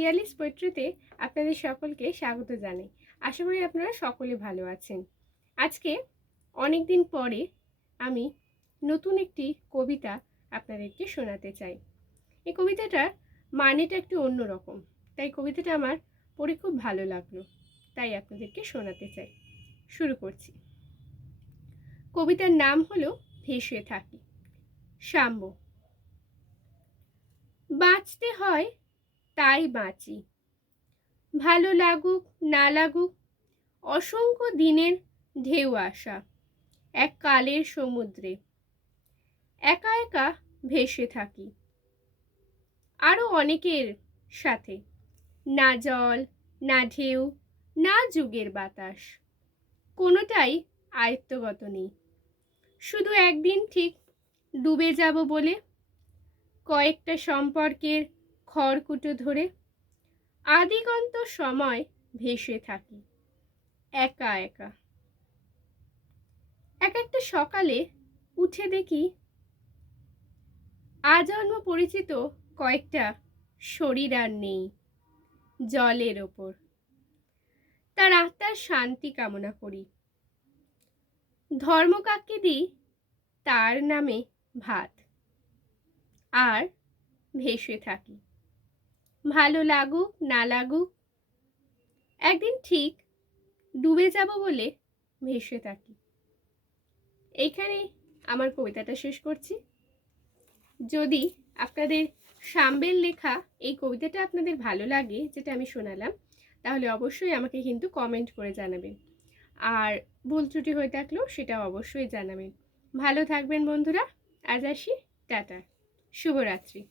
টিয়ালিস পোয়েট্রিতে আপনাদের সকলকে স্বাগত জানাই। আশা করি আপনারা সকলে ভালো আছেন। আজকে অনেক দিন পরে আমি নতুন একটি কবিতা আপনাদেরকে শোনাতে চাই। এই কবিতাটার মানেটা একটু অন্যরকম, তাই কবিতাটা আমার পড়ে খুব ভালো লাগলো, তাই আপনাদেরকে শোনাতে চাই। শুরু করছি। কবিতার নাম হলো ভেসে থাকি। শাম্ব। বাঁচতে হয় তাই বাঁচি, ভালো লাগুক না লাগুক, অসংখ্য দিনের ঢেউ আসা এক কালের সমুদ্রে একা একা ভেসে থাকি। আরো অনেকের সাথে, না জল না ঢেউ না যুগের বাতাস, কোনোটাই আয়ত্তগত নেই। শুধু একদিন ঠিক ডুবে যাব বলে কয়েকটা সম্পর্কের খড়কুটো ধরে আদিগন্ত সময় ভেসে থাকি একা একা। এক একটা সকালে উঠে দেখি আজন্ম পরিচিত কয়েকটা শরীর আর নেই জলের ওপর। তার আত্মার শান্তি কামনা করি, ধর্মকাককে দিই তার নামে ভাত, আর ভেসে থাকি। ভালো লাগুক না লাগুক, একদিন ঠিক ডুবে যাব বলে ভেসে থাকি। এইখানে আমার কবিতাটা শেষ করছি। যদি আপনাদের শাম্বের লেখা এই কবিতাটা আপনাদের ভালো লাগে, যেটা আমি শোনালাম, তাহলে অবশ্যই আমাকে কিন্তু কমেন্ট করে জানাবেন। আর ভুল ত্রুটি হয়ে থাকলেও সেটাও অবশ্যই জানাবেন। ভালো থাকবেন বন্ধুরা। আজ আসি, টাটা, শুভরাত্রি।